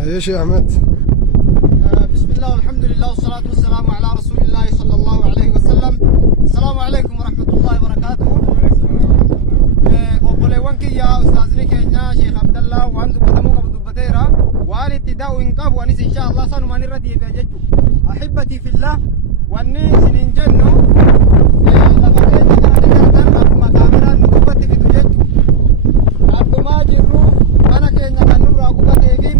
يا شيخ أحمد. بسم الله والحمد لله والصلاة والسلام على رسول الله صلى الله عليه وسلم. السلام عليكم ورحمة الله وبركاته. وبلغنك يا أستاذني كينيا شيخ عبد الله وأنتم قدموا قبضوا بتيرا والابتداء إنقاب ونس إن شاء الله صنوا من الردي بيجتوا أحبتي في الله وأني سنين جنو لفتين كان أكما كاميرا نقبت في دجتوا أبما جروا أنا كينيا كان نور أقبت يجيب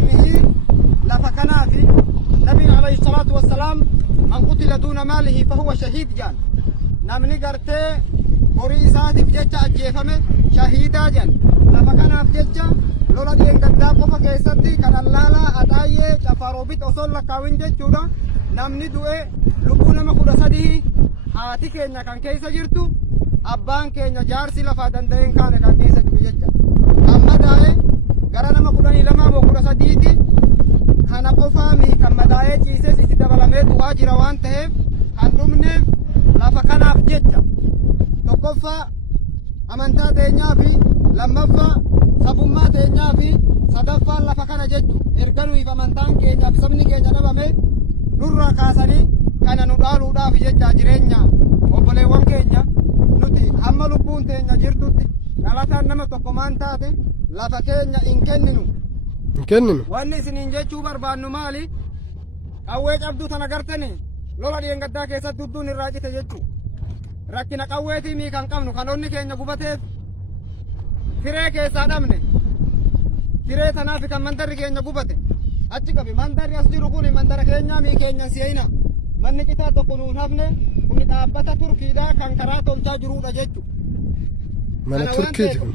لفكنا في نبي عليه الصلاة والسلام من قتل دون ماله فهو شهيد جان نمني قرتي قريساتي بجيجة أجيفمي شهيدا جان لفكنا في جيجة لولا دين قدام قفا كيستي كان اللالا أداية جفاروبيت أصول لكاوين جيجودا نمني دوئي لبونا مخودا سديه هاتي كينيا كان كيسا جرتو أبان كينيا جارسي لفا دندين كان كيسا جيجة أما دائي غرانا مخوداني لما مخودا سديتي kana qofaami kan madaa'ee ciises itti dabalamee du'aa jira waan ta'eef kan dhumneef lafa kanaaf jecha tokkoffaa amantaa teenyaa fi lammaffaa sabummaa teenyaa fi sadaffaan lafa kana jechu erga nuyiif amantaan keenyaa fi sabni keenya dhabame nurraa kaasanii kana nu dhaaluudhaaf jecha jireenya obboleewwan keenya nuti hamma lubbuun teenya jirtutti dhalataan nama tokko maan taate lafa keenya hin kenninu. Wanni isiniin jechuu barbaannu maali? Qawwee cabduu tana gartani lola dheengaddaa keessatti dudduun irraa cite jechuu. Rakkina qawweetii mii kan qabnu kan onni keenya gubateef firee keessaa dhabne. Firee tanaaf kan mandarri keenya gubate. Achi qabi mandarri as jiru kun mandara keenyaa mii keenyan si'ina. Manni citaa tokko nuun hafne kun dhaabbata Turkiidhaa kan karaa tolchaa jirudha jechuu. Mana Turkiiti kun.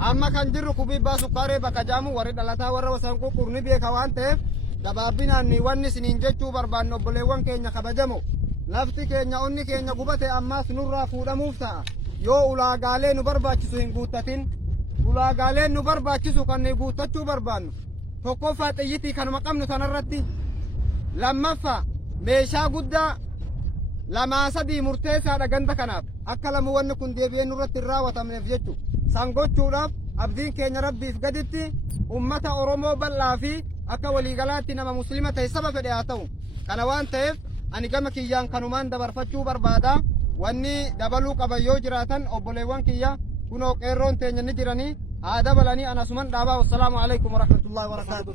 Amma kan jirru kubibbaa sukkaaree bakka jaamu warri dhalataa warra wasan qurqurni beeka waan ta'eef gabaabinaan wanni isiniin jechuu barbaannu obboleewwan keenya kabajamo lafti keenya onni keenya gubate ammaas nurraa fuudhamuuf ta'a yoo ulaagaalee nu barbaachisu hin guuttatin ulaagaaleen nu barbaachisu kan guuttachuu barbaannu tokkoffaa xiyyitii kanuma qabnu tanarratti lammaffaa meeshaa guddaa lamaa sadii murteessaadha ganda kanaaf akka lamu wanni kun deebi'ee nurratti hin raawwatamneef jechuudha. Sangochuudhaaf abdiin keenya rabbiif gaditti ummata Oromoo bal'aa fi akka waliigalaatti nama muslima ta'e saba fedhe haa ta'u. Kana waan ta'eef ani gama kiyyaan kanumaan dabarfachuu barbaada. Wanni dabaluu qaban yoo jiraatan obboleewwan kiyya kunoo qeerroon teenya ni jiranii haa dabalanii anasuman dhaabaa. Wassalaamu alaikum warahmatullahi wabarakatuh.